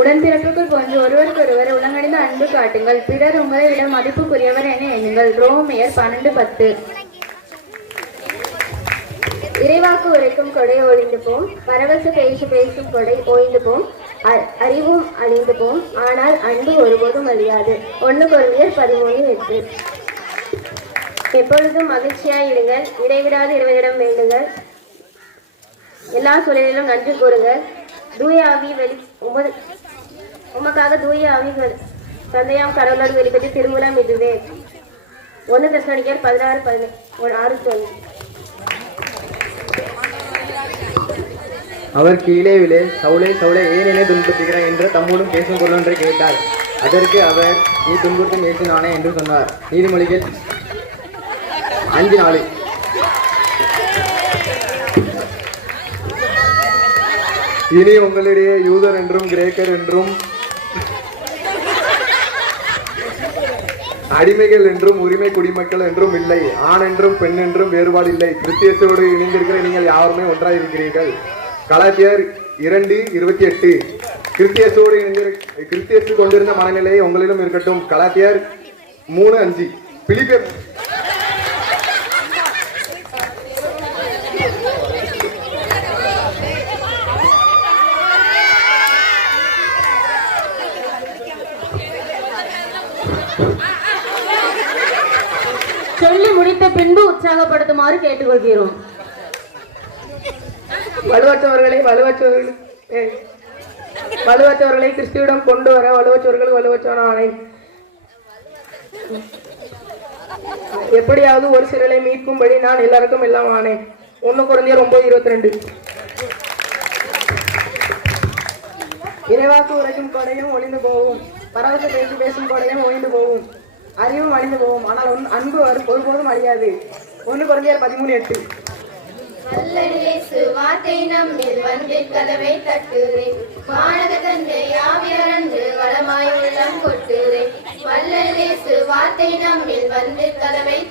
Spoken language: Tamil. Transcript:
உடன்பிறப்புகள் போன்று ஒருவருக்கொருவர் உலகடைந்து அன்பு காட்டுங்கள். பிறர் உங்களை விட மதிப்புக்குரியவர் என எண்ணுங்கள். ரோமியர் பன்னெண்டு பத்து. இறைவாக்கு உரைக்கும் கொடை ஒழிந்து போம் பரவச பேச்சு பேசும் கொடை ஓய்ந்து போம் அறிவும் அழிந்து போம் ஆனால் அன்பு ஒருபோதும் அழியாது. ஒன்று கொள்வியர் பதிமூணு எட்டு. எப்பொழுதும் மகிழ்ச்சியாய் இருங்கள். இடைவிடாது இருவரிடம் வேண்டுங்கள். எல்லா சூழலிலும் நன்றி கூறுங்கள் தூய ஆவி வெளி உமது உமக்காக தூய ஆவி தந்தையாம் கடவுளோடு வெளிப்பட்டு திருமணம் இதுவே. ஒன்று தசனிக்கர் பதினாறு பதினேழு ஆறு சொல்லு அவர் கீழே விழே சவுளே சவுளே ஏன் துன்புறுத்துகிறான் துன்புறுத்துகிறாய் என்று தம்மோடும் பேசும் பொருளொன்றை கேட்டார். அதற்கு அவர் நீ துன்புறுத்தும் இயேசு நானே என்று சொன்னார். நீதிமொழிகள் அஞ்சு நாலு. இனி உங்களிடையே யூதர் என்றும் கிரேக்கர் என்றும் அடிமைகள் என்றும் உரிமை குடிமக்கள் என்றும் இல்லை. ஆண் என்றும் பெண் என்றும் வேறுபாடு இல்லை. கிறிஸ்தியத்தோடு இணைந்திருக்கிற நீங்கள் யாருமே ஒன்றாக இருக்கிறீர்கள் கலாத்தியர் இரண்டு இருபத்தி எட்டு. கிறிஸ்தியத்தோடு இணைந்திரு கிறிஸ்தியத்து கொண்டிருந்த மனநிலையை உங்களிடம் இருக்கட்டும். கலாச்சியர் மூணு அஞ்சு. பிலிப்பியர் சொல்லி முடித்த பின்பு உற்சாகப்படுத்துமாறு கேட்டுக்கொள்கிறோம். வலுவற்றவர்களை வலுவற்றவர்கள் வலுவற்றவர்களை கிறிஸ்துவிடம் கொண்டு வர வலுவற்றவர்கள் வலுவற்றவனானை எப்படியாவது ஒரு சிலரை மீட்கும்படி நான் எல்லாருக்கும் எல்லாம் ஆனேன். ஒன்று குறைந்தியர் ஒன்பது இருபத்தி ரெண்டு இறைவாக்கு உரைக்கும் கொடையும் ஒளிந்து போகும் பரவச பேசி பேசும் கொடையும் ஓய்ந்து போகும். அறிவும் அழிந்து போகும். ஆனால் ஒன்- அன்பு வரும் ஒருபோதும் அழியாது. ஒன்று குறைந்தியர் பதிமூணு எட்டு. வார்த்தை நம்மில் வந்து கதவை தட்டுதே. வானக தந்தை வளமாய் உள்ளம் வார்த்தை நம்மில் வந்து கதவை